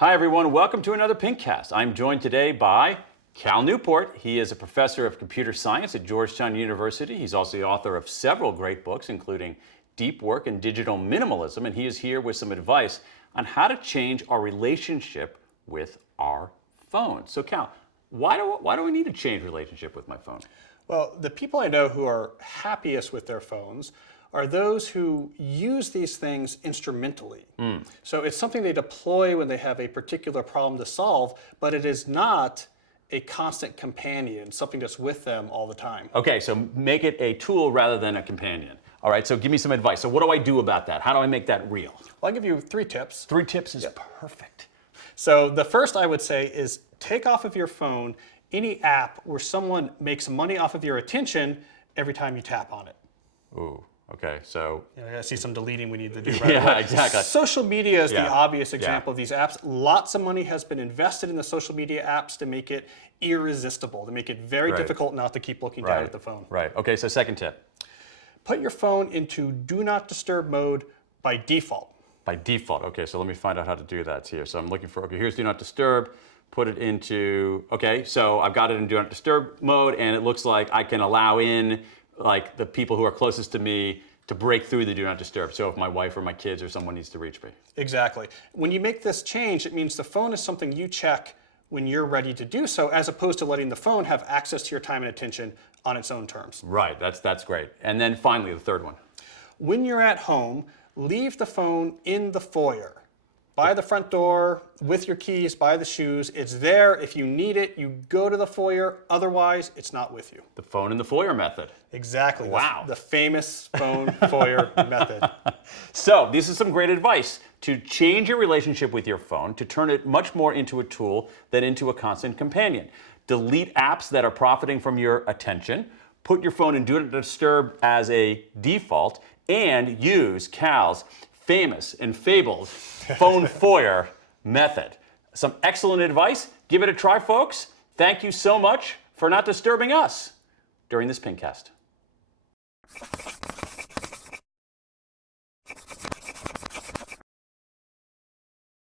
Hi everyone, welcome to another Pinkcast. I'm joined today by Cal Newport. He is a professor of computer science at Georgetown University. He's also the author of several great books, including Deep Work and Digital Minimalism, and he is here with some advice on how to change our relationship with our phone. So Cal, why do we need to change relationship with my phone? Well, the people I know who are happiest with their phones are those who use these things instrumentally. So it's something they deploy when they have a particular problem to solve, but it is not a constant companion, something that's with them all the time. Okay, so make it a tool rather than a companion. All right, so give me some advice. So what do I do about that? How do I make that real? Well, I'll give you 3 tips. 3 tips is perfect. So the first I would say is take off of your phone any app where someone makes money off of your attention every time you tap on it. Ooh, okay, so. I see some deleting we need to do right Yeah, away. exactly. Social media is the obvious example Yeah. of these apps. Lots of money has been invested in the social media apps to make it irresistible, to make it very difficult not to keep looking down at the phone. Right, okay, so second tip. Put your phone into do not disturb mode by default. By default, okay, so let me find out how to do that here. So I'm looking for, okay, here's do not disturb, put it into, okay, so I've got it in do not disturb mode, and it looks like I can allow in like the people who are closest to me to break through the do not disturb. So if my wife or my kids or someone needs to reach me. Exactly. When you make this change, it means the phone is something you check when you're ready to do so, as opposed to letting the phone have access to your time and attention on its own terms. Right, that's great. And then finally, the third one. When you're at home, leave the phone in the foyer. By the front door, with your keys, by the shoes. It's there. If you need it, you go to the foyer. Otherwise, it's not with you. The phone in the Foyer Method. Exactly. Wow. The famous phone Foyer Method. So this is some great advice to change your relationship with your phone, to turn it much more into a tool than into a constant companion. Delete apps that are profiting from your attention. Put your phone in do not disturb as a default, and use Cal's famous and fabled phone Foyer Method. Some excellent advice. Give it a try, folks. Thank you so much for not disturbing us during this Pinkcast.